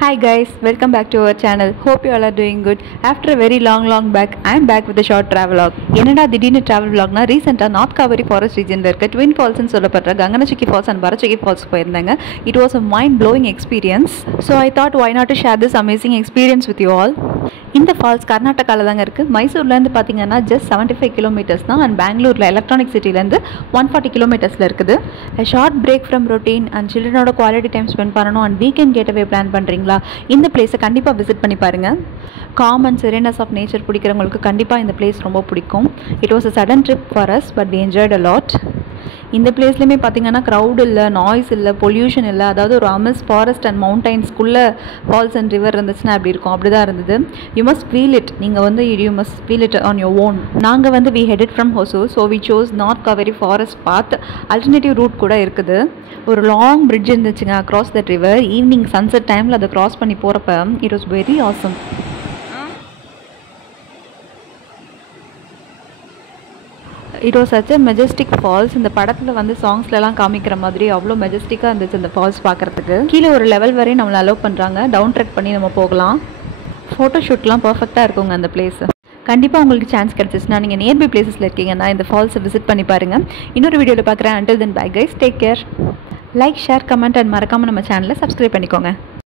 Hi guys, welcome back to our channel. Hope you all are doing good. After a very long back, I am back with a short travel vlog. என்னடா திடீர்னு travel vlogனா ரீசெண்டாக north Kaveri forest ரீஜனில் இருக்க twin ஃபால்ஸ்னு சொல்லப்படுற கங்கனச்சுக்கி falls and பரச்சுக்கி falls போயிருந்தாங்க. It was a mind blowing experience. So I thought why not to share this amazing experience with you all. இந்த falls கர்நாடகாவில் தாங்க இருக்குது. மைசூர்லேருந்து பார்த்தீங்கன்னா ஜஸ்ட் 75 கிலோமீட்டர்ஸ் தான். அண்ட் பெங்களூரில் எலக்ட்ரானிக் சிட்டிலேருந்து 140 கிலோமீட்டர்ஸில் இருக்குது. Short break from routine and சில்ட்ரனோட குவாலிட்டி டைம் ஸ்பெண்ட் பண்ணணும் அண்ட் வீக்கெண்ட் கேட்டவே பிளான் பண்ணுறீங்களா, இந்த பிளேஸை கண்டிப்பாக விசிட் பண்ணி பாருங்கள். Calm and serenes of nature பிடிக்கிறவங்களுக்கு கண்டிப்பாக இந்த பிளேஸ் ரொம்ப பிடிக்கும். It was a sudden trip for us, but we enjoyed a lot. இந்த பிளேஸ்லையுமே பார்த்தீங்கன்னா க்ரௌட் இல்லை, நாய்ஸ் இல்லை, பொல்யூஷன் இல்லை. அதாவது ஒரு அமிஸ் ஃபாரஸ்ட் அண்ட் மவுண்டைன்ஸ்குள்ளே ஃபால்ஸ் அண்ட் ரிவர் இருந்துச்சுன்னா அப்படி இருக்கும், அப்படி தான் இருந்தது. You must feel it. நீங்கள் வந்து you must feel it on your own. நாங்கள் வந்து we headed from Hosur, so we chose north Kaveri forest path. Alternative route கூட இருக்குது. ஒரு லாங் பிரிட்ஜ் இருந்துச்சுங்க across that river. Evening sunset டைமில் அதை க்ராஸ் பண்ணி போகிறப்ப it was very awesome. It was such a Majestic falls. இந்த படத்தில் வந்து சாங்ஸ்லலாம் காமிக்கிற மாதிரி அவ்வளோ மெஜஸ்டிக்காக இருந்துச்சு இந்த ஃபால்ஸ் பார்க்குறதுக்கு. கீழே ஒரு லெவல் வரையும் நம்மளை அலோவ் பண்ணுறாங்க. டவுன் ட்ரெக் பண்ணி நம்ம போகலாம். ஃபோட்டோ ஷூட்லாம் பர்ஃபெக்டாக இருக்குங்க அந்த பிளேஸ். கண்டிப்பாக உங்களுக்கு சான்ஸ் கிடச்சிச்சுன்னா நீங்கள் நியர்பை பிளேஸஸில் இருக்கீங்கன்னா இந்த ஃபால்ஸை விசிட் பண்ணி பாருங்கள். இன்னொரு வீடியோவில் பார்க்குறேன். until then bye guys, take care. Like, share, comment and மறக்காமல் நம்ம சேனலை சப்ஸ்கிரைப் பண்ணிக்கோங்க.